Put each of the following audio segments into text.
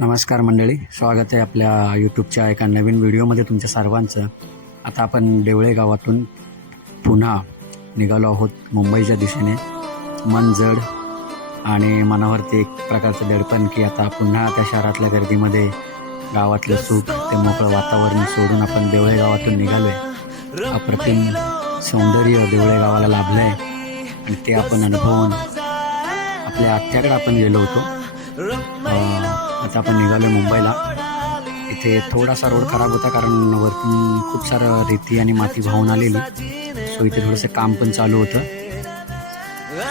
नमस्कार मंडळी स्वागत आहे आपल्या यूट्यूबच्या एका नवीन व्हिडिओमध्ये तुमच्या सर्वांचं. आता आपण देवळे गावातून पुन्हा निघालो आहोत मुंबईच्या दिशेने. मन जड आणि मनावरती एक प्रकारचं दडपण की आता पुन्हा त्या शहरातल्या गर्दीमध्ये गावातलं सुख ते मोकळं वातावरण सोडून आपण देवळे गावातून निघालो आहे अप्रतिम सौंदर्य देवळे गावाला लाभलं आहे आणि ते आपण अनुभवून आपल्या आत्याकडे आपण गेलो होतो. आता आपण निघालो मुंबईला. इथे थोडासा रोड खराब होता कारण वरतून खूप सारं रेती आणि माती वाहून आलेली. सो इथे थोडंसं काम पण चालू होतं.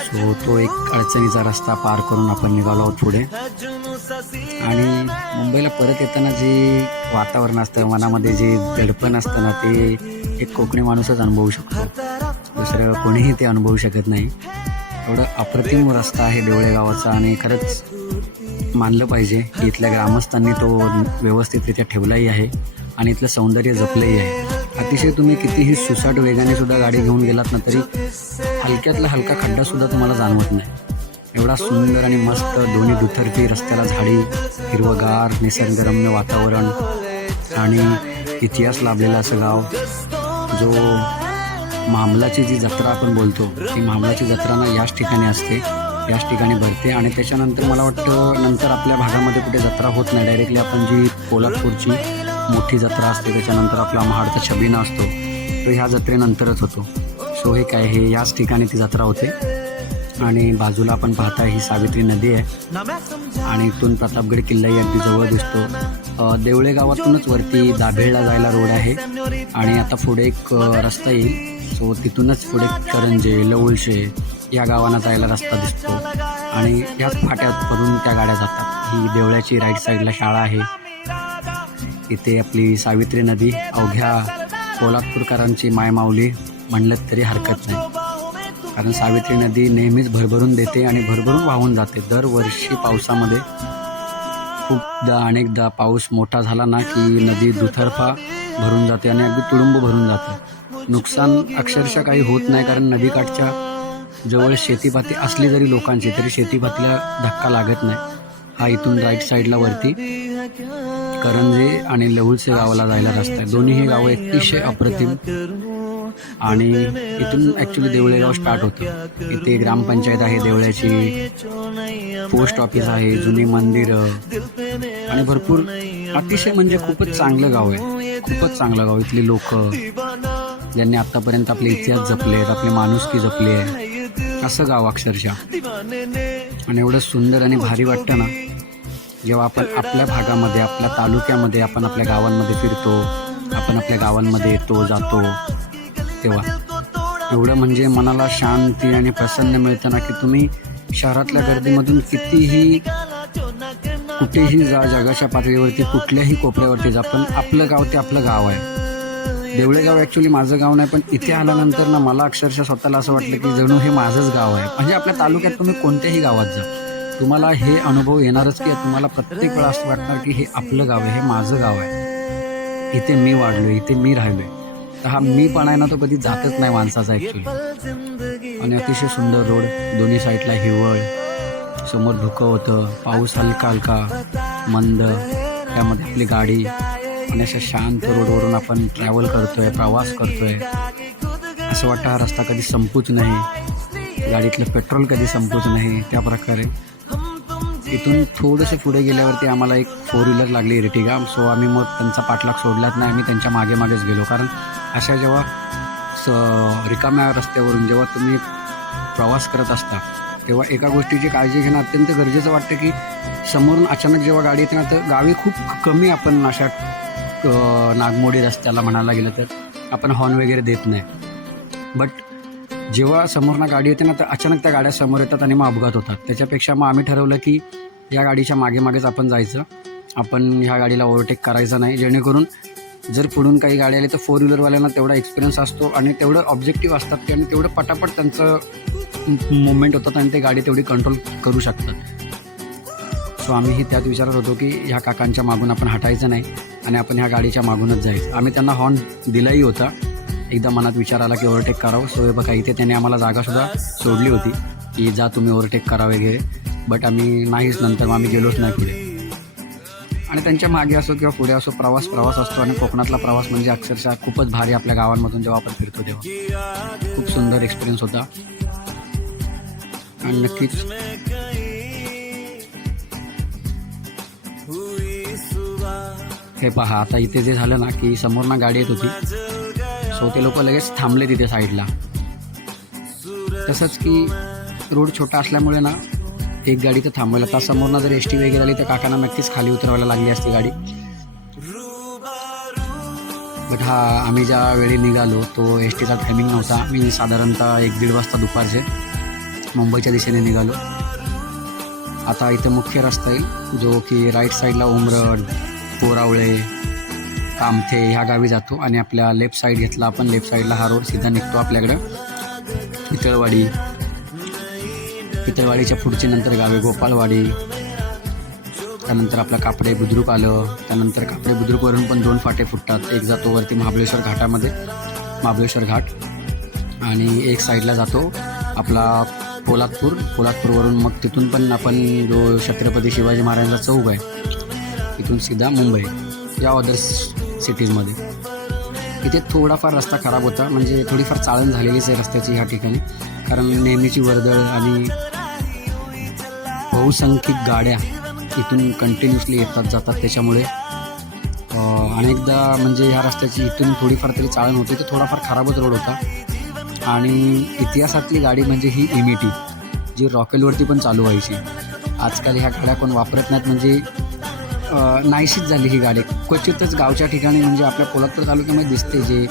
सो तो एक अडचणीचा रस्ता पार करून आपण निघालो आहोत पुढे. आणि मुंबईला परत येताना जे वातावरण असतं मनामध्ये जे दडपण असतं ना ते एक कोकणी माणूसच अनुभवू शकतो. दुसरं कोणीही ते अनुभवू शकत नाही. एवढं अप्रतिम रस्ता आहे डोळे गावाचा आणि खरंच मानलं पाहिजे. की इथल्या ग्रामस्थांनी तो व्यवस्थितरित्या ठेवलाही आहे आणि इथलं सौंदर्य जपलंही आहे. अतिशय तुम्ही कितीही सुसाट वेगाने सुद्धा गाडी घेऊन गेलात ना तरी हलक्यातला हलका खड्डा सुद्धा तुम्हाला जाणवत नाही. एवढा सुंदर आणि मस्त दोन्ही दुथरती रस्त्याला झाडी हिरवगार निसर्गरम्य वातावरण आणि इतिहास लाभलेलं असं गाव जो मामलाची जी जत्रा आपण बोलतो ती मामलाची जत्रा ना याच ठिकाणी असते. याच ठिकाणी भरते आणि त्याच्यानंतर मला वाटतं नंतर आपल्या भागामध्ये कुठे जत्रा होत नाही. डायरेक्टली आपण जी कोल्हापूरची मोठी जत्रा असते त्याच्यानंतर आपला महाडचा छबिना असतो तो ह्या जत्रेनंतरच होतो. सो हे काय हे याच ठिकाणी ती जत्रा होते. आणि बाजूला आपण पाहता ही सावित्री नदी आहे. आणि इथून प्रतापगड किल्लाही अगदी जवळ दिसतो. देवळे गावातूनच वरती दाभेळला जायला रोड आहे. आणि आता पुढे एक रस्ता येईल. सो तिथूनच पुढे करंजे लवळशे या गावांना जायला रस्ता दिसतो. आणि याच फाट्यात भरून त्या गाड्या जातात. ही देवळ्याची राईट साईडला शाळा आहे. इथे आपली सावित्री नदी अवघ्या कोल्हापूरकरांची मायमाऊली म्हणलं तरी हरकत नाही. कारण सावित्री नदी नेहमीच भरभरून देते आणि भरभरून वाहून जाते. दरवर्षी पावसामध्ये खूपदा अनेकदा पाऊस मोठा झाला ना की नदी दुतर्फा भरून जाते आणि अगदी तुडुंब भरून जाते. नुकसान अक्षरशः काही होत नाही कारण नदीकाठच्या जवळ शेतीपाती असली जरी लोकांची तरी शेतीपातीला धक्का लागत नाही. हा इथून राईट साईडला वरती करंजे आणि लहुलसे गावाला जायला रस्ता आहे. दोन्हीही गावं अतिशय अप्रतिम आणि इथून ॲक्च्युली देवळेगाव स्टार्ट होतं. इथे ग्रामपंचायत आहे देवळ्याची पोस्ट ऑफिस आहे जुनी मंदिरं आणि भरपूर अतिशय म्हणजे खूपच चांगलं गाव आहे. खूपच चांगलं गाव. इथली लोक ज्यांनी आतापर्यंत आपले इतिहास जपले आहेत आपली माणुसकी जपली आहे. असं गाव अक्षरशः. आणि एवढं सुंदर आणि भारी वाटतं ना जेव्हा आपण आपल्या भागामध्ये आपल्या तालुक्यामध्ये आपण आपल्या गावांमध्ये फिरतो आपण आपल्या गावांमध्ये येतो जातो तेव्हा एवढं म्हणजे मनाला शांती आणि प्रसन्न मिळतं ना की तुम्ही शहरातल्या गर्दीमधून कितीही कुठेही जा जगाच्या पातळीवरती कुठल्याही कोपऱ्यावरती जा पण आपलं गाव ते आपलं गाव आहे. देवळे गाव ॲक्च्युली माझं गाव नाही पण इथे आल्यानंतर ना मला अक्षरशः स्वतःला असं वाटलं की जणू हे माझंच गाव आहे. म्हणजे आपल्या तालुक्यात तुम्ही कोणत्याही गावात जा. तुम्हाला हे अनुभव येणारच की तुम्हाला प्रत्येक वेळा असं वाटणार की हे आपलं गाव आहे हे माझं गाव आहे. इथे मी वाढलो इथे मी राहिलोय. तर हा मी पण आहे ना तो कधी जातच नाही माणसाचा ॲक्च्युली आणि अतिशय सुंदर रोड दोन्ही साईडला हिवळ समोर धुकं होतं पाऊस हलका हलका मंद त्यामध्ये आपली गाडी. आणि अशा शांत रोडवरून आपण ट्रॅव्हल करतोय प्रवास करतोय. असं वाटतं हा रस्ता कधी संपूच नाही. गाडीतलं पेट्रोल कधी संपूच नाही. त्या प्रकारे. इथून थोडंसं पुढे गेल्यावरती आम्हाला एक फोर व्हीलर लागली इर्टिगा सो आम्ही मग त्यांचा पाठलाग सोडलाच नाही. आम्ही त्यांच्या मागे मागेच गेलो. कारण अशा जेव्हा स रिकाम्या रस्त्यावरून जेव्हा तुम्ही प्रवास करत असता तेव्हा एका गोष्टीची काळजी घेणं अत्यंत गरजेचं वाटतं की समोरून अचानक जेव्हा गाडी येते ना तर गावी खूप कमी आपण अशा नागमोडी रस्त्याला म्हणायला गेलं तर आपण हॉर्न वगैरे देत नाही. बट जेव्हा समोरनं गाडी येते ना तर अचानक त्या गाड्या समोर येतात आणि मग अपघात होतात. त्याच्यापेक्षा मग आम्ही ठरवलं की या गाडीच्या मागे मागेच आपण जायचं. आपण ह्या गाडीला ओव्हरटेक करायचं नाही. जेणेकरून जर पुढून काही गाडी आली तर फोर व्हीलरवाल्यांना तेवढा एक्सपिरियन्स असतो आणि तेवढं ऑब्जेक्टिव्ह असतात ते आणि तेवढं पटापट त्यांचं मुवमेंट होतात आणि ते गाडी तेवढी कंट्रोल करू शकतात. सो आम्हीही त्यात विचारत होतो की ह्या काकांच्या मागून आपण हटायचं नाही. आणि आपण ह्या गाडीच्या मागूनच जायचं आम्ही त्यांना हॉर्न दिलाही होता. एकदा मनात विचार आला की ओव्हरटेक करावं. सो बघा इथे त्याने आम्हाला जागासुद्धा सोडली होती की जा तुम्ही ओव्हरटेक करा वगैरे बट आम्ही नाहीच नंतर मग आम्ही गेलोच नाही पुढे. आणि त्यांच्या मागे असो किंवा पुढे असो प्रवास प्रवास असतो आणि कोकणातला प्रवास म्हणजे अक्षरशः खूपच भारी आपल्या गावांमधून जेव्हा आपण फिरतो तेव्हा. खूप सुंदर एक्सपिरियन्स होता. आणि नक्कीच हे पहा आता इथे जे झालं ना की समोर ना गाडी येत होती. सो ते लोक लगेच थांबले तिथे साईडला. तसंच की रोड छोटा असल्यामुळे ना एक गाडी तर थांबवायला आता समोरनं जर एस टी वगैरे आली तर काकांना नक्कीच खाली उतरवायला लागली असती गाडी. बट हा आम्ही ज्या वेळी निघालो तो एस टीचा टायमिंग नव्हता. मी साधारणतः एक दीड वाजता दुपारचे मुंबईच्या दिशेने निघालो. आता इथं मुख्य रस्ता आहे जो की राईट साईडला उमरड कोरावळे कामथे ह्या गावी जातो आणि आपल्या लेफ्ट साईड घेतला आपण. लेफ्ट साईडला हा रोड सीधा निघतो आपल्याकडं. पितळवाडी. पितळवाडीच्या पुढची नंतर गावे गोपाळवाडी. त्यानंतर आपला कापडे बुद्रुक आलं. त्यानंतर कापडे बुद्रुकवरून पण दोन फाटे फुटतात. एक जातो वरती महाबळेश्वर घाटामध्ये महाबळेश्वर घाट. आणि एक साईडला जातो आपला पोलादपूर. पोलादपूरवरून मग तिथून पण आपण जो छत्रपती शिवाजी महाराजांचा चौक आहे इथून सीधा मुंबई या अदर सिटीजमध्ये इथे थोडाफार रस्ता खराब होता म्हणजे थोडीफार चाळण झालेलीच आहे रस्त्याची ह्या ठिकाणी. कारण नेहमीची वर्दळ आणि बहुसंख्यिक गाड्या इथून कंटिन्युअसली येतात जातात. त्याच्यामुळे अनेकदा म्हणजे ह्या रस्त्याची इथून थोडीफार तरी चाळण होते तर थोडाफार खराबच रोड होता. आणि इतिहासातली गाडी म्हणजे ही इमिटी जी रॉकेलवरती पण चालू व्हायची. आजकाल ह्या गाड्या कोण वापरत नाहीत म्हणजे नाहीशीच झाली ही गाडी. क्वचितच गावच्या ठिकाणी म्हणजे आपल्या कोल्हापूर तालुक्यामध्ये दिसते जे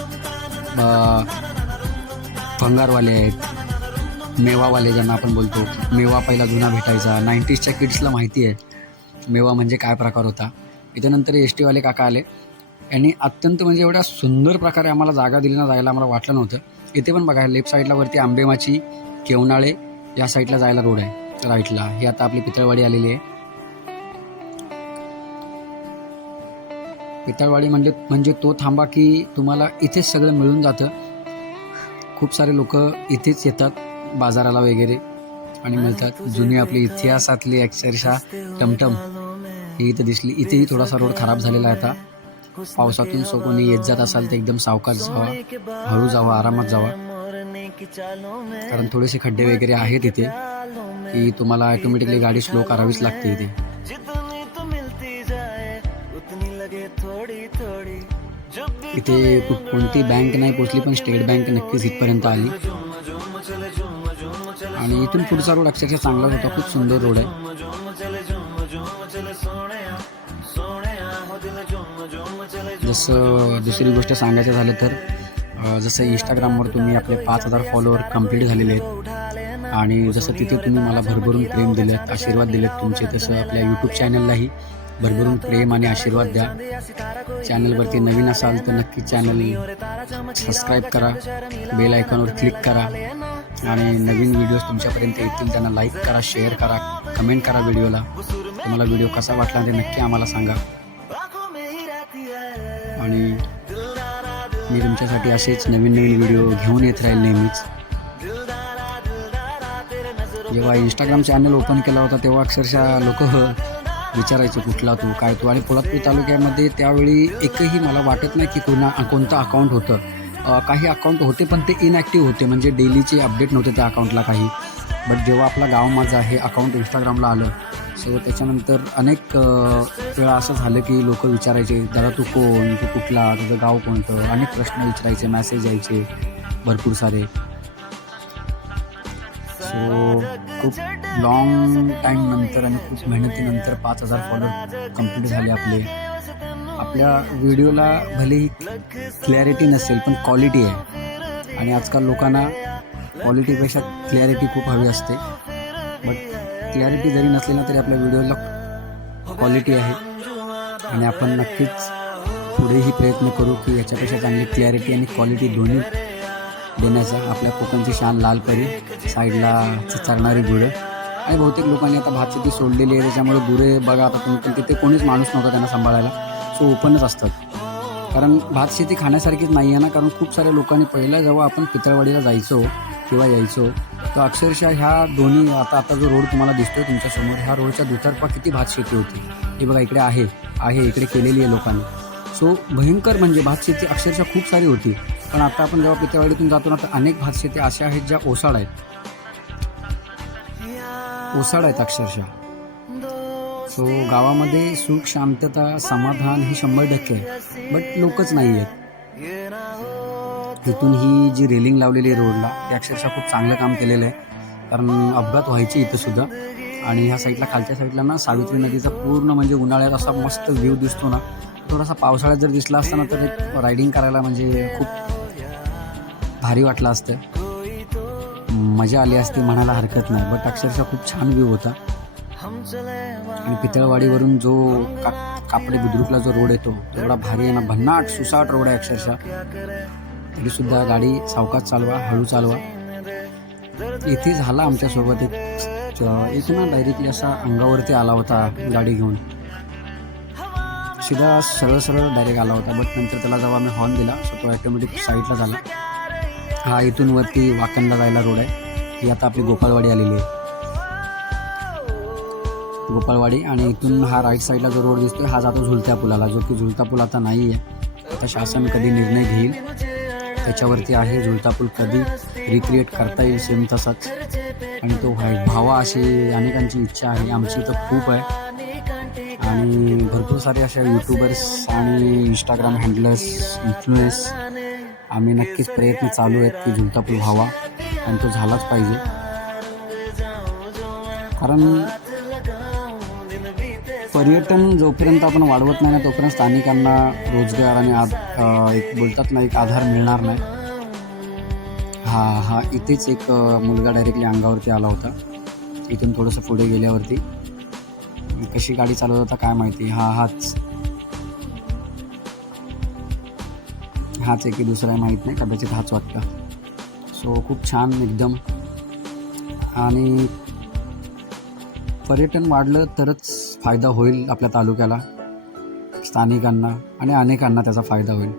भंगारवाले आहेत मेवावाले ज्यांना आपण बोलतो. मेवा पहिला जुना भेटायचा. नाईन्टीजच्या किड्सला माहिती आहे. मेवा म्हणजे काय प्रकार होता? इथे एस टीवाले काका आले. यांनी अत्यंत म्हणजे एवढ्या सुंदर प्रकारे आम्हाला जागा दिली ना जायला आम्हाला वाटलं नव्हतं. इथे पण बघा लेफ्ट साईडला वरती आंबेमाची केवनाळे या साईडला जायला रोड आहे. राईटला. ही आता आपली पितळवाडी आलेली आहे. पितळवाडी म्हणजे म्हणजे तो थांबा की तुम्हाला इथेच सगळं मिळून जातं. खूप सारे लोक इथेच येतात बाजाराला वगैरे आणि मिळतात. जुनी आपली इतिहासातली अक्षरशः टमटम ही इथं दिसली. इथेही थोडासा रोड खराब झालेला आहे आता. पावसातून सो कोणी येत जात असाल तर एकदम सावकाश जावा हळू जावा आरामात जावा. कारण थोडेसे खड्डे वगैरे आहेत इथे की तुम्हाला ॲटोमॅटिकली गाडी स्लो करावीच लागते इथे. इथे कोणती बँक नाही पोचली पण स्टेट बँक नक्कीच इथपर्यंत आली. आणि इथून पुढचा रोड अक्षरशः चांगलाच होता खूप सुंदर रोड आहे. जसं दुसरी गोष्ट सांगायचं झालं तर जसं इंस्टाग्रामवर तुम्ही आपले पाच हजार फॉलोअर कंप्लीट झालेले आहेत. आणि जसं तिथे तुम्ही मला भरभरून प्रेम दिलेत आशीर्वाद दिलेत तुमचे तसं आपल्या यूट्यूब चॅनललाही भरभरून प्रेम आणि आशीर्वाद द्या. चॅनलवरती नवीन असाल तर नक्की चॅनल सबस्क्राईब करा. बेल आयकॉनवर क्लिक करा. आणि नवीन व्हिडिओज तुमच्यापर्यंत येतील त्यांना लाईक करा शेअर करा कमेंट करा व्हिडिओला तुम्हाला व्हिडिओ कसा वाटला ते नक्की आम्हाला सांगा. आणि मी तुमच्यासाठी असेच नवीन नवीन व्हिडिओ घेऊन येत राहील नेहमीच. जेव्हा इंस्टाग्राम चॅनल ओपन केला होता तेव्हा अक्षरशः लोक विचारायचं कुठला तू काय तू? आणि पोलादपूर तालुक्यामध्ये त्यावेळी एकही मला वाटत नाही की कोणा कोणतं अकाउंट होतं. काही अकाउंट होते पण ते इनॲक्टिव्ह होते. म्हणजे डेलीचे अपडेट नव्हते त्या अकाउंटला काही. बट जेव्हा आपला गाव माझा हे अकाउंट इंस्टाग्रामला आलं सो त्याच्यानंतर अनेक वेळा असं झालं की लोक विचारायचे दादा तू कोण? तू कुठला? तुझं गाव कोणतं? अनेक प्रश्न विचारायचे मॅसेज यायचे भरपूर सारे. सो खूप लॉंग टाईमनंतर आणि खूप मेहनतीनंतर पाच हजार फॉलोअर कंप्लीट झाले आपले. आपल्या व्हिडिओला भलेही क्लॅरिटी नसेल पण क्वालिटी आहे. आणि आजकाल लोकांना क्वालिटीपेक्षा क्लॅरिटी खूप हवी असते. बट क्लॅरिटी जरी नसली ना तरी आपल्या व्हिडिओला क्वालिटी आहे. आणि आपण नक्कीच पुढेही प्रयत्न करू की याच्यापेक्षा चांगली क्लॅरिटी आणि क्वालिटी दोन्ही देण्याचा. आपल्या कोकणची शान लाल परी साईडला चरणारी गुरं. आणि बहुतेक लोकांनी आता भात शेती सोडलेली आहे त्याच्यामुळे गुरे बघा आता तुम्ही. पण तिथे कोणीच माणूस नव्हता त्यांना सांभाळायला. सो ओपनच असतात. कारण भात शेती खाण्यासारखीच नाही आहे ना कारण खूप साऱ्या लोकांनी पहिला जेव्हा आपण पितळवाडीला जायचो किंवा यायचो तर अक्षरशः ह्या दोन्ही आता आता जो रोड तुम्हाला दिसतोय तुमच्यासमोर ह्या रोडच्या दुतर्फा किती भात शेती होती. हे बघा इकडे आहे आहे इकडे केलेली आहे लोकांनी. सो भयंकर म्हणजे भातशेती अक्षरशः खूप सारी होती. पण आता आपण जेव्हा पितळवाडीतून जातो ना तर अनेक भातशेती अशा आहेत ज्या ओसाड आहेत. ओसाड आहेत अक्षरशः. सो गावामध्ये सुख शांतता समाधान हे शंभर टक्के आहे. बट लोकच नाही आहेत. तिथून ही जी रेलिंग लावलेली आहे रोडला ते अक्षरशः खूप चांगलं काम केलेलं आहे. कारण अपघात व्हायचे इथं सुद्धा. आणि ह्या साईडला खालच्या साईडला ना सावित्री नदीचा पूर्ण म्हणजे उन्हाळ्यात असा मस्त व्ह्यू दिसतो ना. थोडासा पावसाळ्यात जर दिसला असता ना तर एक रायडिंग करायला म्हणजे खूप भारी वाटलं असतं. मजा आली असती म्हणायला हरकत नाही. बट अक्षरशः खूप छान व्ह्यू होता. आणि पितळवाडीवरून जो का कापडे बुद्रुकला जो रोड येतो तेवढा भारी आहे ना भन्नाट सुसाट रोड आहे अक्षरशः. तरीसुद्धा गाडी सावकाश चालवा हळू चालवा. इथे झाला आमच्यासोबत एक एक ना डायरेक्टली असा अंगावरती आला होता गाडी घेऊन. सीधा सरळ सरळ डायरेक्ट आला होता बट नंतर त्याला जेव्हा मी हॉर्न दिला सो तो ॲटोमॅटिक साईडला झाला. हा इथून वरती वाकणला जायला रोड आहे. ही आता आपली गोपाळवाडी आलेली आहे. गोपाळवाडी आणि इथून हा राईट साईडला जो रोड दिसतोय हा जातो झुलत्या पुलाला. जो की झुलता पूल आता नाही आहे आता शासन कधी निर्णय घेईल? त्याच्यावरती आहे झुलता पूल कधी रिक्रिएट करता येईल सेम तसाच. आणि तो व्हाय भावा अशी अनेकांची इच्छा आहे. आमची तर खूप आहे. आणि भरपूर सारे अशा यूट्यूबर्स आणि इंस्टाग्राम हँडलर्स इन्फ्लुएन्स आम्ही नक्कीच प्रयत्न चालू आहेत की झुलता पूल व्हावा आणि तो झालाच पाहिजे. कारण पर्यटन जोपर्यंत आपण वाढवत नाही ना तोपर्यंत स्थानिकांना रोजगार आणि आद एक बोलतात ना एक आधार मिळणार नाही. हा हा इथेच एक मुलगा डायरेक्टली अंगावरती आला होता. इथून थोडंसं पुढे गेल्यावरती. कशी गाडी चालवत होता काय माहिती. हा हाच हाच आहे की दुसरा आहे माहीत नाही कदाचित हाच वाटतं. सो खूप छान एकदम. आणि पर्यटन वाढलं तरच फायदा होईल आपल्या तालुक्याला स्थानिकांना आणि अनेकांना त्याचा फायदा होईल.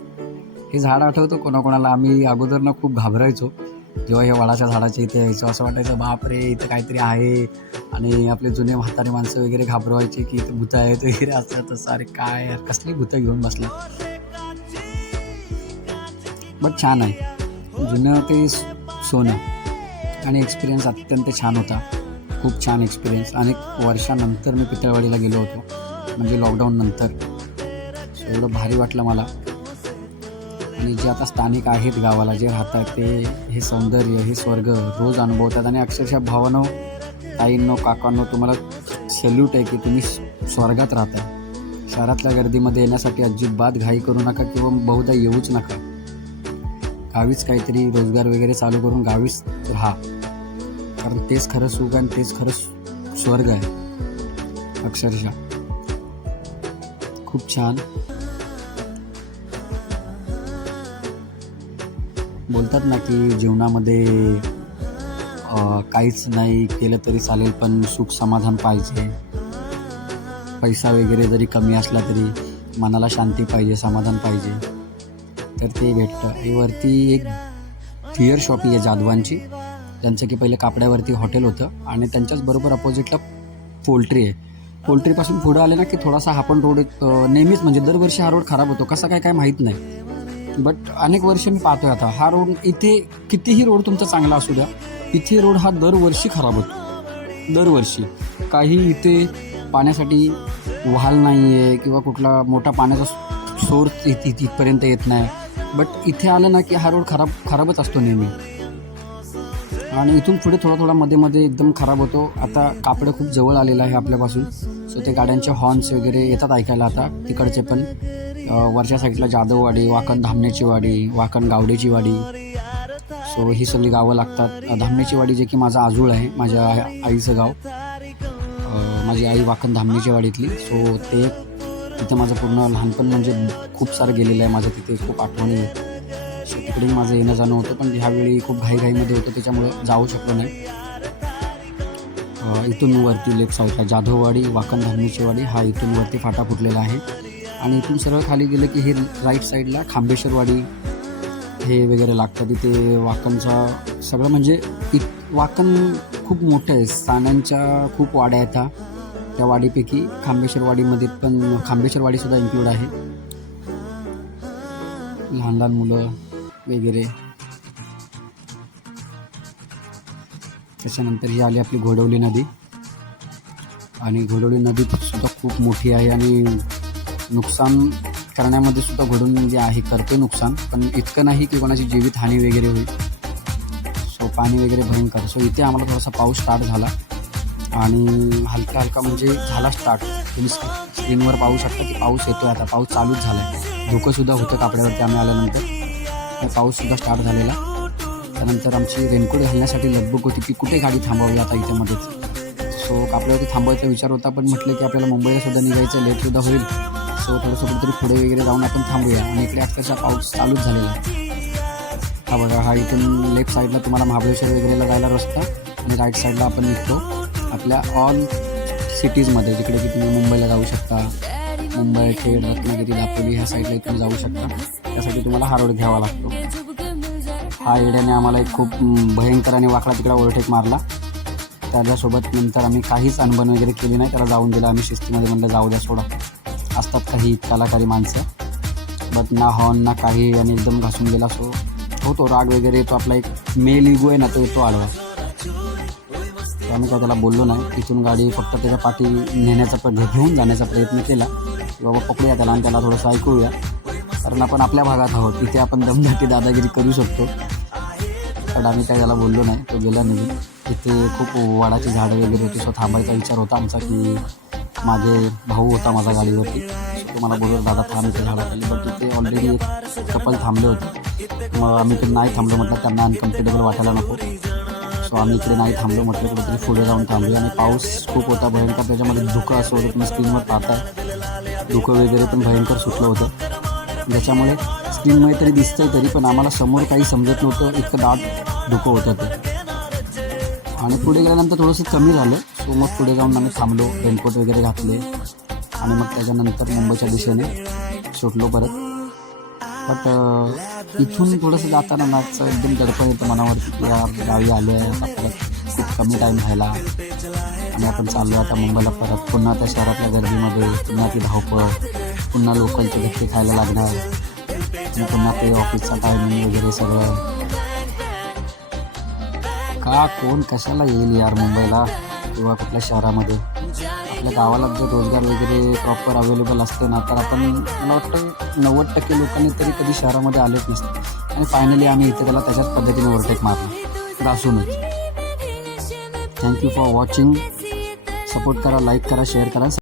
हे झाड आठवतं कोणाकोणाला आम्ही अगोदरनं खूप घाबरायचो जेव्हा या वडाच्या झाडाच्या इथे यायचो असं वाटायचं बाप रे इथं काहीतरी आहे. आणि आपले जुने म्हातारे माणसं वगैरे घाबरवायचे की इथं भूतं आहेत वगैरे असं तसं अरे काय कसली भूतं घेऊन बसला बट छान आहे. जुनं ते सोनं. आणि एक्सपिरियन्स अत्यंत छान होता. खूप छान एक्सपिरियन्स अनेक वर्षानंतर मी पितळवाडीला गेलो होतो. म्हणजे लॉकडाऊन नंतर. सो एवढं भारी वाटलं मला. आणि जे आता स्थानिक आहेत गावाला जे राहतात ते हे सौंदर्य हे स्वर्ग रोज अनुभवतात. आणि अक्षरशः भावानो ताईंनो काकांनो तुम्हाला सल्यूट आहे की तुम्ही स्वर्गात राहता शहरातल्या गर्दीमध्ये येण्यासाठी अजिबात घाई करू नका किंवा बहुधा येऊच नका. गावीच काहीतरी रोजगार वगैरे चालू करून गावीच राहा. कारण तेच खरं सुख आणि तेच खरं स्वर्ग आहे. अक्षरशः. खूप छान. बोलतात ना की जीवनामध्ये काहीच नाही केलं तरी चालेल पण सुख समाधान पाहिजे. पैसा वगैरे जरी कमी असला तरी मनाला शांती पाहिजे समाधान पाहिजे. तर ते भेटतं. हे वरती एक थिअर शॉप आहे जाधवांची. त्यांचं की पहिले कापड्यावरती हॉटेल होतं. आणि त्यांच्याच बरोबर अपोजिटला पोल्ट्री आहे. पोल्ट्रीपासून पुढं आले ना की थोडासा हा पण रोड एक, नेहमीच म्हणजे दरवर्षी हा रोड खराब होतो. कसा काय काय माहीत नाही. बट अनेक वर्ष मी पाहतोय आता. हा रोड इथे कितीही रोड तुमचा चांगला असू द्या इथे रोड हा दरवर्षी खराब होतो. दरवर्षी. काही इथे पाण्यासाठी व्हाल नाही आहे किंवा कुठला मोठा पाण्याचा सोर्स इथ इथ- इथपर्यंत येत नाही. बट इथे आलं ना की हा रोड खराब खराबच असतो नेहमी. आणि इथून पुढे थोडा थोडा मध्ये मध्ये एकदम खराब होतो. आता कापडं खूप जवळ आलेलं आहे आपल्यापासून. सो ते गाड्यांचे हॉर्न्स वगैरे येतात ऐकायला आता तिकडचे पण. वरच्या साईडला जाधववाडी वाकण धामण्याची वाडी वाकण गावडेची वाडी. सो ही सगळी गावं लागतात. धामण्याची वाडी जे की माझा आजूळ आहे माझ्या आईचं गाव. माझी आई वाकण धामण्याची वाडीतली. सो ते तिथे माझं पूर्ण लहानपण म्हणजे खूप सारं गेलेलं आहे. माझं तिथे खूप आठवणी आहे सो तिकडेही माझं येणं जाणं होतं पण ह्यावेळी खूप घाईघाईमध्ये होतं त्याच्यामुळं जाऊ शकलो नाही. इथून वरती लेफ्ट साईडला जाधववाडी वाकण धामणीची हा इथून वरती फाटा फुटलेला आहे. आणि इथून सरळ खाली गेलं की हे राईट साईडला खांबेश्वरवाडी हे वगैरे लागतं. तिथे वाकणचा सगळं म्हणजे इत वाकण खूप मोठं आहे. स्थानांच्या खूप वाड्या आहेत त्या वाडीपैकी खांबेश्वरवाडीमध्ये पण खांबेश्वरवाडीसुद्धा इन्क्लूड आहे. लहान लहान मुलं वगैरे. त्याच्यानंतर ही आली आपली घोडवली नदी. आणि घोडवली नदी सुद्धा खूप मोठी आहे आणि नुकसान करण्यामध्ये सुद्धा घडून म्हणजे आहे करते नुकसान पण इतकं नाही की कोणाची जीवित हानी वगैरे होईल. सो पाणी वगैरे भयंकर. सो इथे आम्हाला थोडासा पाऊस स्टार्ट झाला. आणि हलका हलका म्हणजे झाला स्टार्ट तुम्ही स्क्रीनवर पाहू शकता की पाऊस येतो आता. पाऊस चालूच झाला आहे धुकंसुद्धा होतं कापड्यावरती आम्ही आल्यानंतर. तर पाऊससुद्धा स्टार्ट झालेला. त्यानंतर आमची रेनकोट घालण्यासाठी लगबग होती की कुठे गाडी थांबवली आता इथे मध्येच. सो कापड्यावरती थांबवायचा विचार होता पण म्हटलं की आपल्याला मुंबईला सुद्धा निघायचं लेटसुद्धा होईल. सो थोडंसं कुठेतरी पुढे वगैरे जाऊन आपण थांबूया. आणि इकडे अक्षरशः पाऊस चालूच झालेला आहे. हा बघा हा इथून लेफ्ट साईडला तुम्हाला महाबळेश्वर वगैरेला जायला रस्ता. आणि राईट साईडला आपण निघतो. आपल्या ऑल सिटीजमध्ये जिकडे की तुम्ही मुंबईला जाऊ शकता मुंबई खेड रत्नागिरी दापोली ह्या साईडला तुम्ही जाऊ शकता. त्यासाठी तुम्हाला हा रोड घ्यावा लागतो. हा एड्याने आम्हाला एक खूप भयंकर आणि वाकडा तिकडा ओव्हरटेक मारला. त्याच्यासोबत नंतर आम्ही काहीच अनबन वगैरे केली नाही. त्याला जाऊन दिलं आम्ही शिस्तीमध्ये म्हणलं जाऊ द्या सोडा. असतात काही कलाकारी माणसं. बट ना हॉर्न ना काही आणि एकदम घासून गेला सो होतो राग वगैरे तो आपला एक मेल इगो आहे ना तो येतो आडवा. आम्ही काय त्याला बोललो नाही तिथून गाडी फक्त त्याच्या पाठी नेण्याचा पण घेऊन जाण्याचा प्रयत्न केला. की बाबा पकडूया त्याला आणि त्याला थोडंसं ऐकूया. कारण आपण आपल्या भागात आहोत तिथे आपण दमदाटी दादागिरी करू शकतो. पण आम्ही काय त्याला बोललो नाही तो गेला निघून तिथे खूप वाडाची झाडं वगैरे होती सो थांबायचा विचार होता आमचा की माझे भाऊ होता माझा गाडीवरती. So तो मला बोललो दादा थांब इथे झाडाखाली. पण तिथे ऑलरेडी एक कपल थांबले होते. मग आम्ही ते नाही थांबलो म्हटलं त्यांना अनकम्फर्टेबल वाटायला नको. सो आम्ही इकडे नाही थांबलो म्हटलं कुठेतरी पुढे जाऊन थांबलो आणि पाऊस खूप होता भयंकर. त्याच्यामध्ये धुकं असं होतं तुम्ही स्क्रीनवर पाहताय. धुकं वगैरे पण भयंकर सुटलं होतं. ज्याच्यामुळे स्क्रीनमध्ये तरी दिसतंय तरी पण आम्हाला समोर काही समजत नव्हतं. इतकं दाट धुकं होतं ते. आणि पुढे गेल्यानंतर थोडंसं कमी झालं. सो मग पुढे जाऊन आम्ही थांबलो रेनकोट वगैरे घातले. आणि मग त्याच्यानंतर मुंबईच्या दिशेने सुटलो परत. बट इथून थोडंसं जाताना नाच एकदम दडपण येतं मनावरती. यार गावी आलो आहे आपल्याला खूप कमी टाईम राहिला. आणि आपण चाललो आता मुंबईला परत. पुन्हा त्या शहरातल्या गर्दीमध्ये पुन्हा ती धावपळ पुन्हा लोकलचे धक्के खायला लागणार. आणि पुन्हा ते ऑफिसचा टायमिंग वगैरे सगळं. का कोण कशाला येईल यार मुंबईला? किंवा कुठल्या शहरामध्ये? आपल्या गावाला जर रोजगार वगैरे प्रॉपर अवेलेबल असते ना तर आपण मला वाटतं नव्वद टक्के लोकांनी तरी कधी शहरामध्ये आलेच नसते आणि फायनली आम्ही इथे त्याला त्याच्याच पद्धतीने ओव्हरटेक मारला. तर असूनच. Thank you for watching support करा लाईक करा शेअर करा.